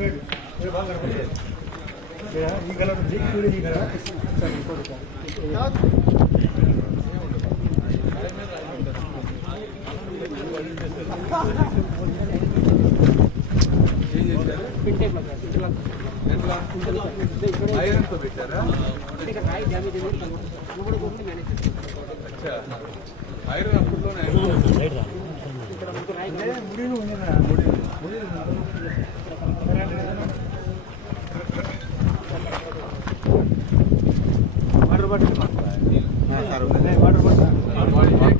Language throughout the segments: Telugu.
ఈ కలర్ ఈ కలర్ ఐరన్తో పెట్టారా ఐరన్ అప్పట్లోనే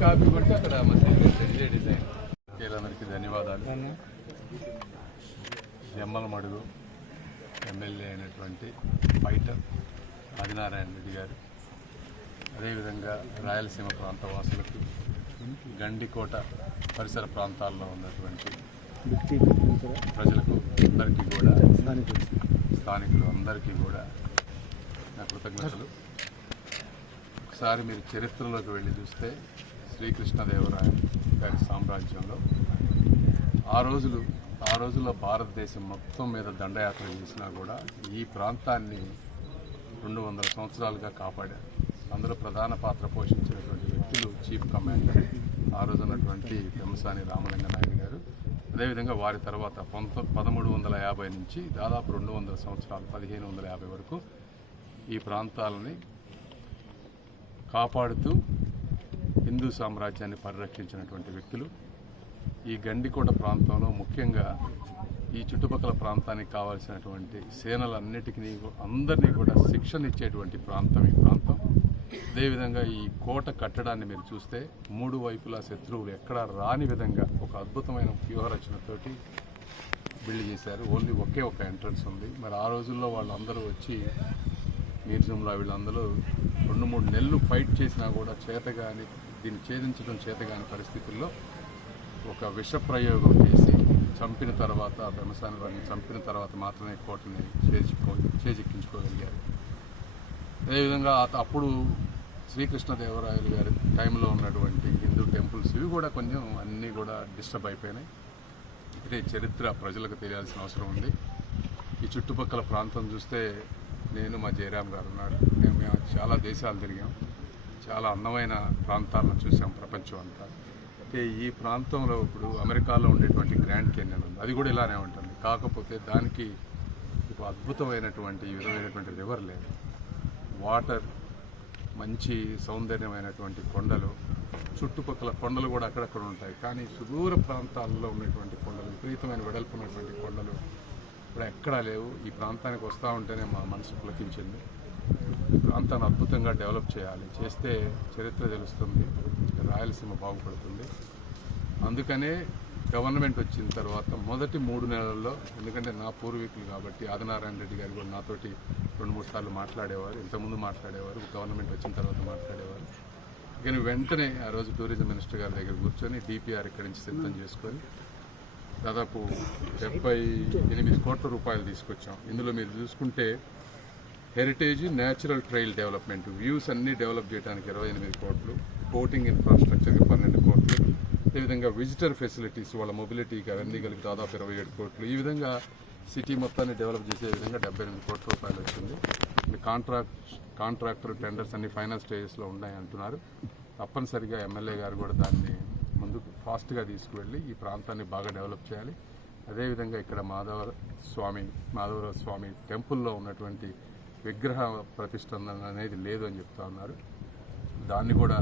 కాపీ పడితే అక్కడ డిజైన్ అందరికీ ధన్యవాదాలు జమ్మల మడుగు ఎమ్మెల్యే అయినటువంటి ఫైటర్ ఆదినారాయణ రెడ్డి గారు అదేవిధంగా రాయలసీమ ప్రాంత వాసులకు గండికోట పరిసర ప్రాంతాల్లో ఉన్నటువంటి ప్రజలకు అందరికీ కూడా స్థానికులు అందరికీ కూడా నా కృతజ్ఞతలు. ఒకసారి మీరు చరిత్రలోకి వెళ్ళి చూస్తే శ్రీకృష్ణదేవరాయ గారి సామ్రాజ్యంలో ఆ రోజులు ఆ రోజుల్లో భారతదేశం మొత్తం మీద దండయాత్ర చేసినా కూడా ఈ ప్రాంతాన్ని రెండు వందల సంవత్సరాలుగా కాపాడారు. అందులో ప్రధాన పాత్ర పోషించినటువంటి వ్యక్తులు చీఫ్ కమాండర్ ఆ రోజు ఉన్నటువంటి పెంసాని రామలింగ నాయుడు గారు. అదేవిధంగా వారి తర్వాత పంత పదమూడు వందల యాభై నుంచి దాదాపు రెండు వందల సంవత్సరాలు పదిహేను వందల యాభై వరకు ఈ ప్రాంతాలని కాపాడుతూ హిందూ సామ్రాజ్యాన్ని పరిరక్షించినటువంటి వ్యక్తులు. ఈ గండికోట ప్రాంతంలో ముఖ్యంగా ఈ చుట్టుపక్కల ప్రాంతానికి కావాల్సినటువంటి సేనలన్నిటికీ అందరినీ కూడా శిక్షణ ఇచ్చేటువంటి ప్రాంతం ఈ ప్రాంతం. అదేవిధంగా ఈ కోట కట్టడాన్ని మీరు చూస్తే మూడు వైపులా శత్రువులు ఎక్కడా రాని విధంగా ఒక అద్భుతమైన వ్యూహరచనతోటి బిల్డ్ చేశారు. ఓన్లీ ఒకే ఒక ఎంట్రన్స్ ఉంది. మరి ఆ రోజుల్లో వాళ్ళందరూ వచ్చి మ్యూజియంలో వీళ్ళందరూ రెండు మూడు నెలలు ఫైట్ చేసినా కూడా చేతగాని దీన్ని ఛేదించడం చేతగాని పరిస్థితుల్లో ఒక విష ప్రయోగం చేసి చంపిన తర్వాత బ్రహ్మసాని వారిని చంపిన తర్వాత మాత్రమే కోటని చేజిక్కో చేజిక్కించుకోగలిగారు. అదేవిధంగా అప్పుడు శ్రీకృష్ణదేవరాయలు గారి టైంలో ఉన్నటువంటి హిందూ టెంపుల్స్ ఇవి కూడా కొంచెం అన్నీ కూడా డిస్టర్బ్ అయిపోయినాయి. ఇదే చరిత్ర ప్రజలకు తెలియాల్సిన అవసరం ఉంది. ఈ చుట్టుపక్కల ప్రాంతం చూస్తే నేను మా జయరామ్ గారు ఉన్నాడు చాలా దేశాలు తిరిగాం. చాలా అందమైన ప్రాంతాలను చూసాం ప్రపంచం అంతా. అయితే ఈ ప్రాంతంలో ఇప్పుడు అమెరికాలో ఉండేటువంటి గ్రాండ్ కెన్యన్ ఉంది. అది కూడా ఇలానే ఉంటుంది. కాకపోతే దానికి ఇప్పుడు అద్భుతమైనటువంటి ఈ విధమైనటువంటి రివర్ లేదు. వాటర్ మంచి సౌందర్యమైనటువంటి కొండలు చుట్టుపక్కల కొండలు కూడా అక్కడక్కడ ఉంటాయి. కానీ సుదూర ప్రాంతాల్లో ఉన్నటువంటి కొండలు విపరీతమైన వెడల్పు ఉన్నటువంటి కొండలు ఇప్పుడు ఎక్కడా లేవు. ఈ ప్రాంతానికి వస్తూ ఉంటేనే మా మనసు పులకించింది. ఈ ప్రాంతాన్ని అద్భుతంగా డెవలప్ చేయాలి. చేస్తే చరిత్ర తెలుస్తుంది రాయలసీమ బాగుపడుతుంది. అందుకనే గవర్నమెంట్ వచ్చిన తర్వాత మొదటి మూడు నెలల్లో ఎందుకంటే నా పూర్వీకులు కాబట్టి ఆదినారాయణ రెడ్డి గారు కూడా నాతోటి రెండు మూడు సార్లు మాట్లాడేవారు ఇంతకుముందు మాట్లాడేవారు గవర్నమెంట్ వచ్చిన తర్వాత మాట్లాడేవారు. కానీ వెంటనే ఆ రోజు టూరిజం మినిస్టర్ గారి దగ్గర కూర్చొని డిపిఆర్ ఇక్కడి నుంచి సిద్ధం చేసుకొని దాదాపు డెబ్బై ఎనిమిది కోట్ల రూపాయలు తీసుకొచ్చాం. ఇందులో మీరు చూసుకుంటే heritage natural trail development. Views అన్ని డెవలప్ చేయడానికి ఇరవై ఎనిమిది కోట్లు. బోటింగ్ ఇన్ఫ్రాస్ట్రక్చర్కి పన్నెండు కోట్లు. అదేవిధంగా విజిటర్ ఫెసిలిటీస్ వాళ్ళ మొబిలిటీకి అవన్నీ కలిపి దాదాపు ఇరవై ఏడు కోట్లు. ఈ విధంగా సిటీ మొత్తాన్ని డెవలప్ చేసే విధంగా డెబ్బై ఎనిమిది కోట్ల రూపాయలు వచ్చింది. కాంట్రాక్ట్ కాంట్రాక్టర్ టెండర్స్ అన్ని ఫైనల్ స్టేజెస్లో ఉన్నాయి అంటున్నారు. తప్పనిసరిగా ఎమ్మెల్యే గారు కూడా దాన్ని ముందుకు ఫాస్ట్గా తీసుకువెళ్ళి ఈ ప్రాంతాన్ని బాగా డెవలప్ చేయాలి. అదేవిధంగా ఇక్కడ మాధవ స్వామి మాధవరావు స్వామి టెంపుల్లో ఉన్నటువంటి విగ్రహ ప్రతిష్టందన అనేది లేదు అని చెప్తా ఉన్నారు. దాన్ని కూడా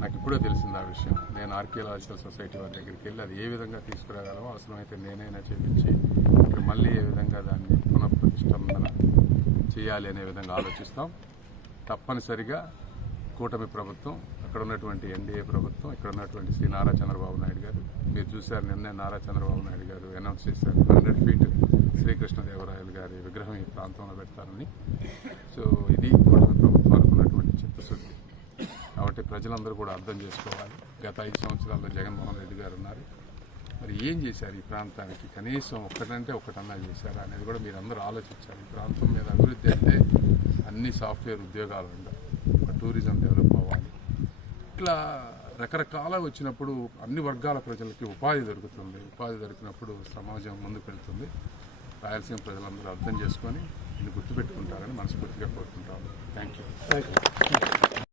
నాకు ఇప్పుడే తెలిసింది ఆ విషయం. నేను ఆర్కియలాజికల్ సొసైటీ వారి దగ్గరికి వెళ్ళి అది ఏ విధంగా తీసుకురాగలమో అవసరమైతే నేనైనా చేపించి ఇక్కడ మళ్ళీ ఏ విధంగా దాన్ని పునఃప్రతిష్టంభన చేయాలి అనే విధంగా ఆలోచిస్తాం. తప్పనిసరిగా కూటమి ప్రభుత్వం అక్కడ ఉన్నటువంటి ఎన్డీఏ ప్రభుత్వం ఇక్కడ ఉన్నటువంటి శ్రీ నారా చంద్రబాబు నాయుడు గారు మీరు చూశారు నిన్నే నారా చంద్రబాబు నాయుడు గారు అనౌన్స్ చేశారు. హండ్రెడ్ ఫీట్ శ్రీకృష్ణదేవరాయలు గారి విగ్రహం ఈ ప్రాంతంలో పెడతారని. సో ఇది కూడా ప్రభుత్వానికి ఉన్నటువంటి చిత్తశుద్ధి. కాబట్టి ప్రజలందరూ కూడా అర్థం చేసుకోవాలి. గత ఐదు సంవత్సరాల్లో జగన్మోహన్ రెడ్డి గారు ఉన్నారు. మరి ఏం చేశారు ఈ ప్రాంతానికి? కనీసం ఒక్కటంటే ఒకటన్నా చేశారా అనేది కూడా మీరు అందరూ ఆలోచించాలి. ఈ ప్రాంతం మీద అభివృద్ధి అంటే అన్ని సాఫ్ట్వేర్ ఉద్యోగాలు ఉండాలి. టూరిజం డెవలప్ అవ్వాలి. ఇట్లా రకరకాల వచ్చినప్పుడు అన్ని వర్గాల ప్రజలకి ఉపాధి దొరుకుతుంది. ఉపాధి దొరికినప్పుడు సమాజం ముందుకు వెళ్తుంది. రాయలసీమ ప్రజలందరూ అర్థం చేసుకొని దీన్ని గుర్తుపెట్టుకుంటారని మనస్ఫూర్తిగా కోరుకుంటాము. Thank you